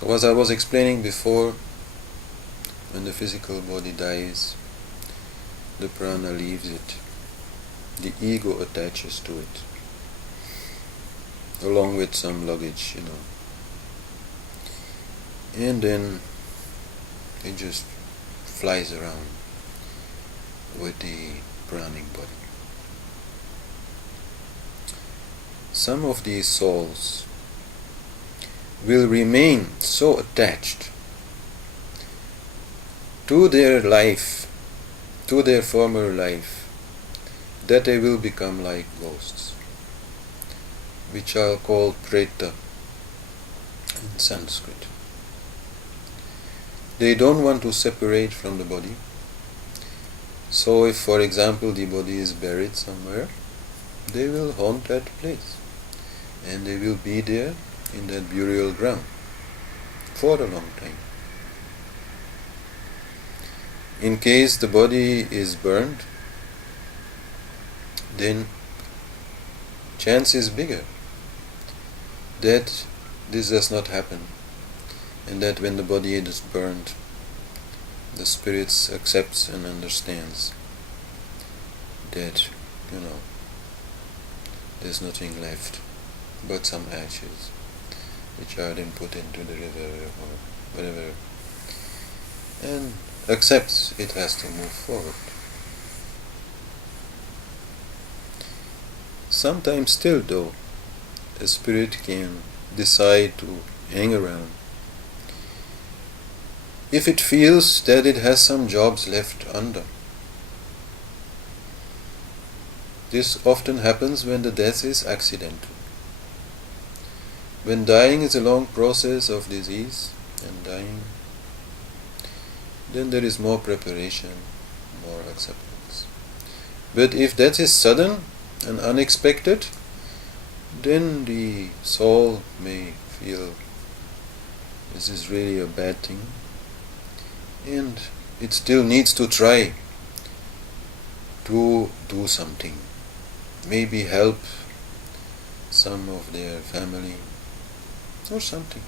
So as I was explaining before, when the physical body dies, the prana leaves it. The ego attaches to it, along with some luggage, and then it just flies around with the pranic body. Some of these souls will remain so attached to their life, to their former life, that they will become like ghosts, which are called preta in Sanskrit. They don't want to separate from the body. So if, for example, the body is buried somewhere, they will haunt that place, and they will be there in that burial ground for a long time. In case the body is burned, then chance is bigger that this does not happen, and that when the body is burned, the spirits accepts and understands that, there's nothing left but some ashes, which are then put into the river or whatever, and accepts it has to move forward. Sometimes still though, a spirit can decide to hang around if it feels that it has some jobs left under. This often happens when the death is accidental. When dying is a long process of disease and dying, then there is more preparation, more acceptance. But if that is sudden and unexpected, then the soul may feel this is really a bad thing, and it still needs to try to do something. Maybe help some of their family or something.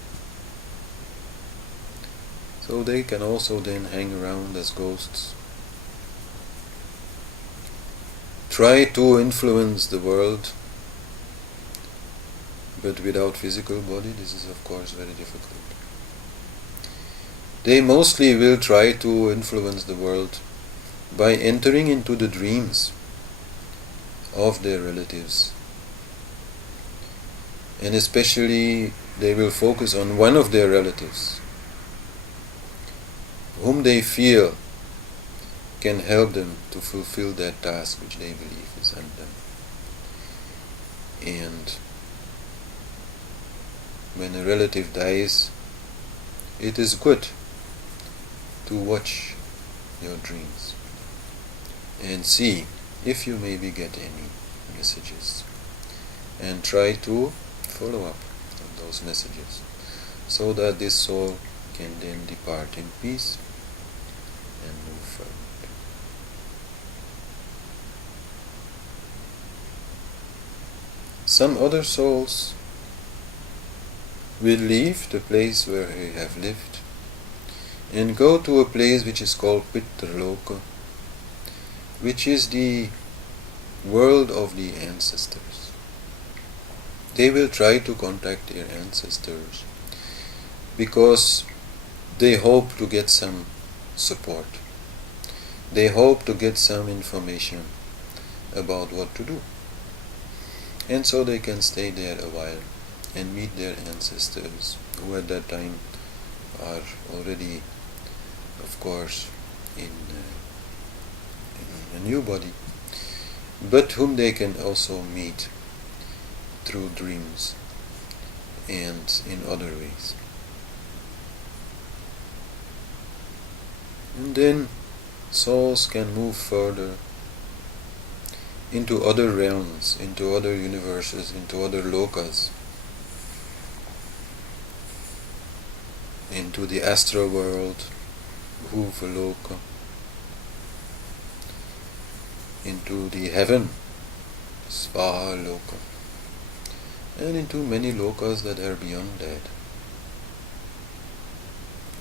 So they can also then hang around as ghosts. Try to influence the world, but without physical body, this is of course very difficult. They mostly will try to influence the world by entering into the dreams of their relatives. And especially they will focus on one of their relatives whom they feel can help them to fulfill that task which they believe is undone. And when a relative dies, it is good to watch your dreams and see if you maybe get any messages, and try to follow up on those messages so that this soul can then depart in peace and move forward. Some other souls will leave the place where they have lived and go to a place which is called Pitraloka, which is the world of the ancestors. They will try to contact their ancestors because they hope to get some support. They hope to get some information about what to do. And so they can stay there a while and meet their ancestors, who at that time are already, of course, in a new body, but whom they can also meet through dreams and in other ways. And then souls can move further into other realms, into other universes, into other lokas, into the astral world, Bhuvaloka, into the heaven, Svaloka, and into many lokas that are beyond that.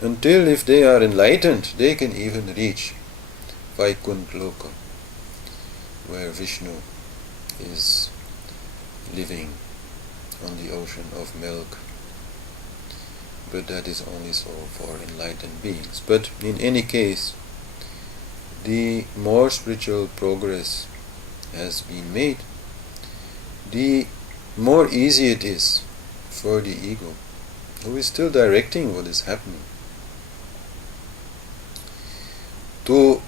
until if they are enlightened, they can even reach Vaikuntha Loka, where Vishnu is living on the ocean of milk. But that is only so for enlightened beings. But in any case, the more spiritual progress has been made, the more easy it is for the ego, who is still directing what is happening, to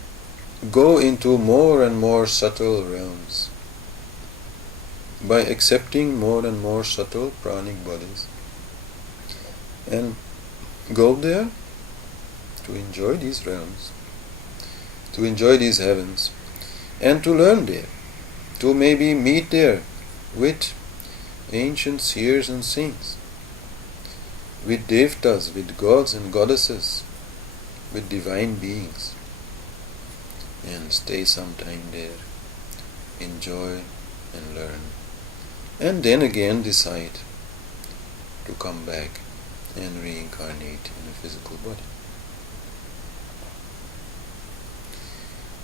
go into more and more subtle realms by accepting more and more subtle pranic bodies, and go there to enjoy these realms, to enjoy these heavens, and to learn there, to maybe meet there with ancient seers and saints, with devtas, with gods and goddesses, with divine beings, and stay some time there, enjoy and learn, and then again decide to come back and reincarnate in a physical body.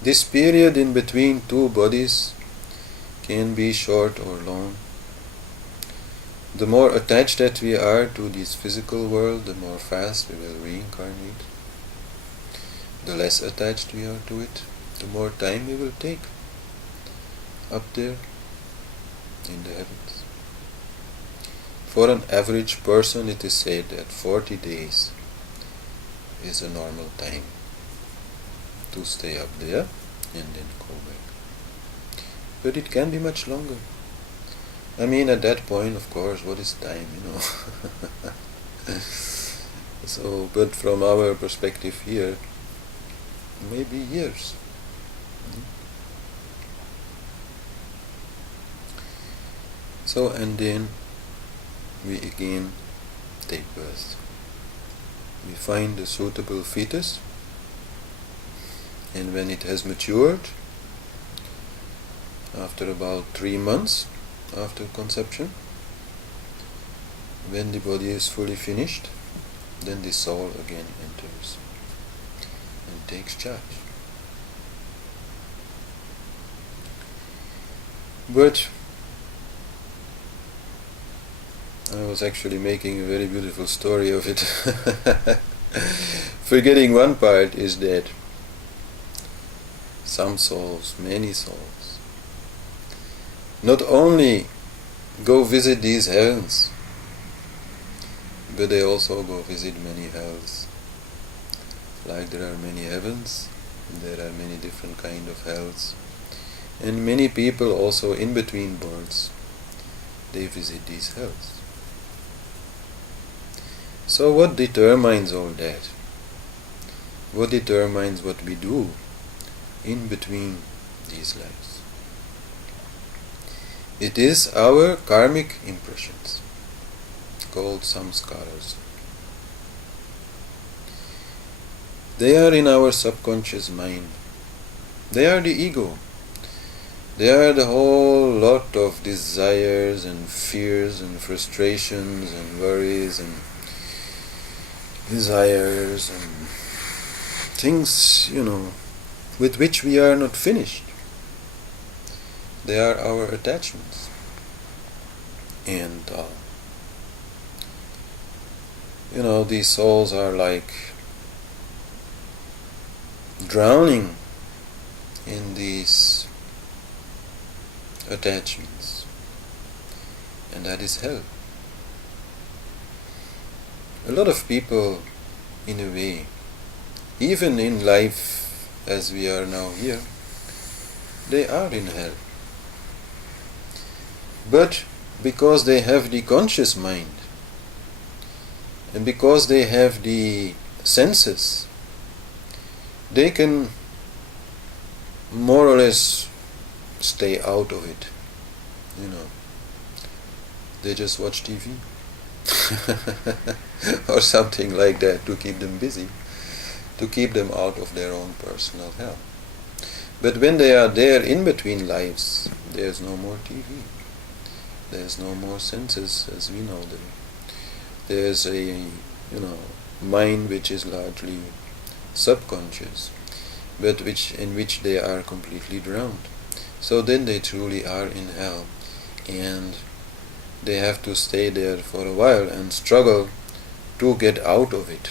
This period in between two bodies can be short or long. The more attached that we are to this physical world, the more fast we will reincarnate. The less attached we are to it, the more time we will take up there in the heavens. For an average person, it is said that 40 days is a normal time to stay up there and then go back. But it can be much longer. I mean, at that point, of course, what is time, So, but from our perspective here, maybe years. So, and then we again take birth. We find a suitable fetus, and when it has matured, after about 3 months after conception, when the body is fully finished, then the soul again enters and takes charge. But I was actually making a very beautiful story of it. Forgetting one part is that some souls, many souls, not only go visit these heavens, but they also go visit many hells. Like there are many heavens, there are many different kind of hells, and many people also in between births, they visit these hells. So what determines all that? What determines what we do in between these lives? It is our karmic impressions, called samskaras. They are in our subconscious mind. They are the ego. They are the whole lot of desires and fears and frustrations and worries and desires and things, with which we are not finished. They are our attachments. And, these souls are like drowning in these attachments. And that is hell. A lot of people, in a way, even in life as we are now here, they are in hell. But because they have the conscious mind, and because they have the senses, they can more or less stay out of it. They just watch TV or something like that to keep them busy, to keep them out of their own personal hell. But when they are there in between lives, there's no more TV. There's no more senses as we know them. There's a, mind which is largely subconscious, but in which they are completely drowned. So then they truly are in hell, and they have to stay there for a while and struggle to get out of it.